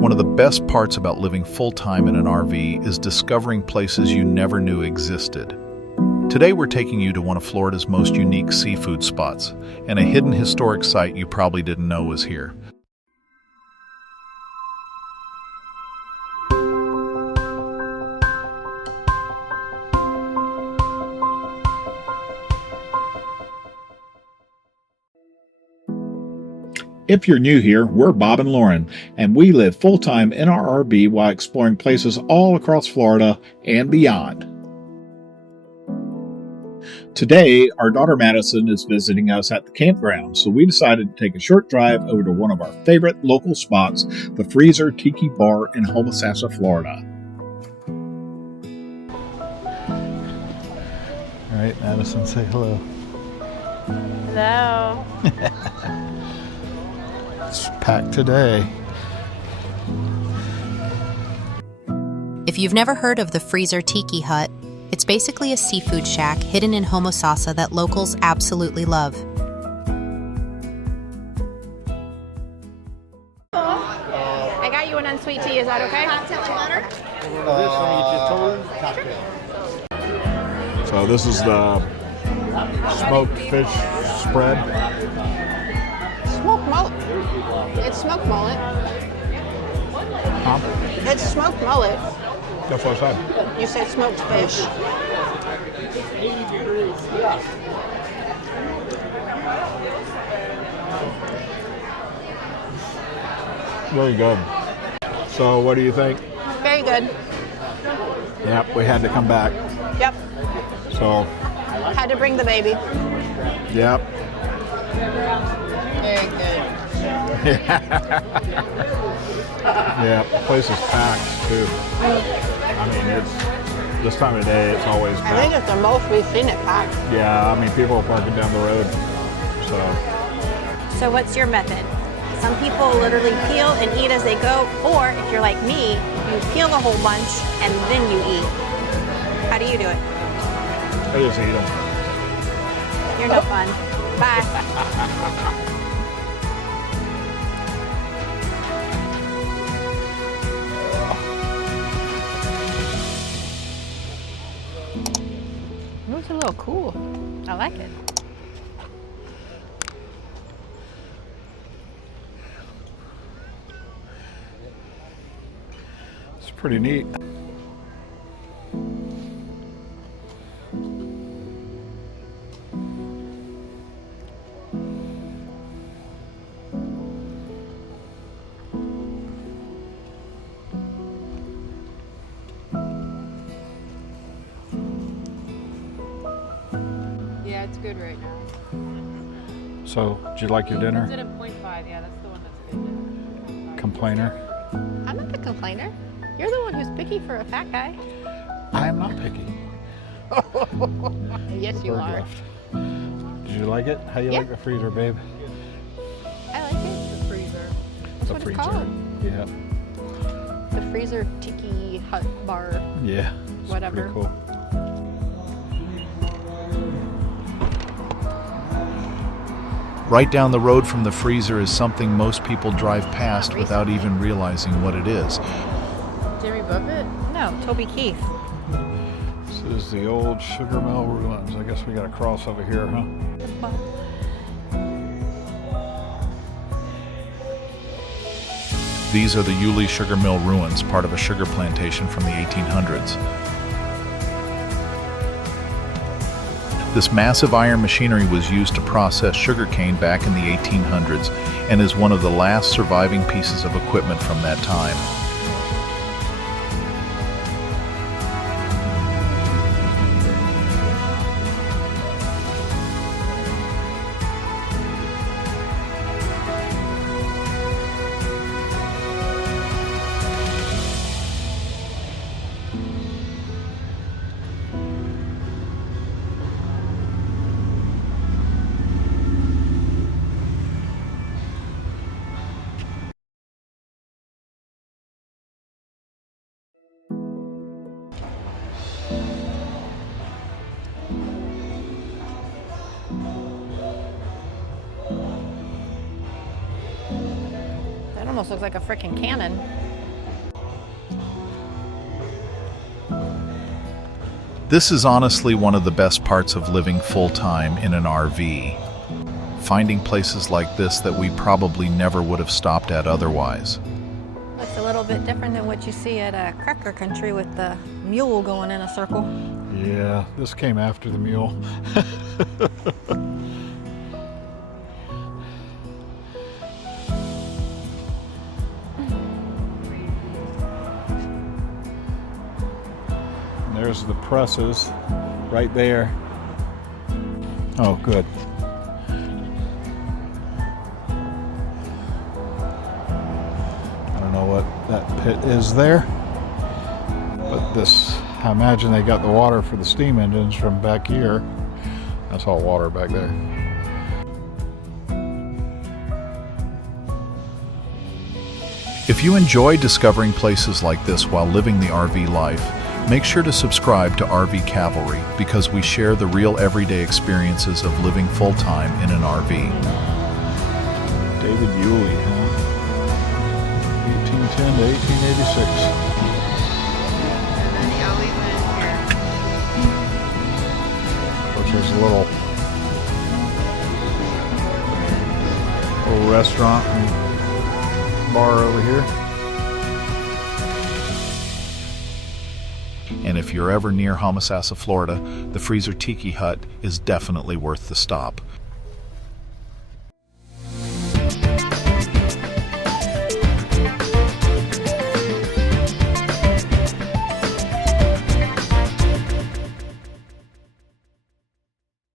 One of the best parts about living full-time in an RV is discovering places you never knew existed. Today we're taking you to one of Florida's most unique seafood spots, and a hidden historic site you probably didn't know was here. If you're new here, we're Bob and Lauren, and we live full-time in our RV while exploring places all across Florida and beyond. Today, our daughter Madison is visiting us at the campground, so we decided to take a short drive over to one of our favorite local spots, the Freezer Tiki Bar in Homosassa, Florida. All right, Madison, say hello. Hello. It's packed today. If you've never heard of the Freezer Tiki Hut, it's basically a seafood shack hidden in Homosassa that locals absolutely love. I got you an unsweet tea. Is that okay? So this is the smoked fish spread. Smoked mullet. It's smoked mullet. Huh? It's smoked mullet. That's what I said. You said smoked fish. Very good. So what do you think? Very good. Yep, we had to come back. Yep. So, Had to bring the baby. yep. Very good. Yeah, the place is packed too. I mean, it's this time of day. It's always I think packed. it's the most we've seen it packed. Yeah, I mean, people are parking down the road. So what's your method? Some people literally peel and eat as they go, or if you're like me, you peel a whole bunch and then you eat. How do you do it? I just eat them. You're no fun. Bye. It looks a little cool. I like it. It's pretty neat. Yeah, it's good right now. So, did you like your It's dinner? at a 0.5, yeah, that's the one that's good. Complainer? I'm not the complainer. You're the one who's picky for a fat guy. I am not picky. Yes, you Bird are. left. Did you like it? How do you Yeah. like the freezer, babe? I like it. The freezer. That's what it's called. Yeah. The Freezer Tiki Hut Bar. Yeah. It's Whatever. Pretty cool. Right down the road from the freezer is something most people drive past without even realizing what it is. Jimmy Buffett? No, Toby Keith. This is the old Sugar Mill Ruins. I guess we got to cross over here, huh? These are the Yulee Sugar Mill Ruins, part of a sugar plantation from the 1800s. This massive iron machinery was used to process sugarcane back in the 1800s and is one of the last surviving pieces of equipment from that time. That almost looks like a freaking cannon. This is honestly one of the best parts of living full-time in an RV. Finding places like this that we probably never would have stopped at otherwise. Looks a little bit different than what you see at Cracker Country with the mule going in a circle. Yeah, this came after the mule. There's the presses right there. Oh, good. I don't know what that pit is there, but this, I imagine they got the water for the steam engines from back here. That's all water back there. If you enjoy discovering places like this while living the RV life, make sure to subscribe to RV Cavalry because we share the real everyday experiences of living full-time in an RV. David Yulee, huh? 1810 to 1886. And then the alley went here. Which is a little restaurant and bar over here. And if you're ever near Homosassa, Florida, the Freezer Tiki Hut is definitely worth the stop.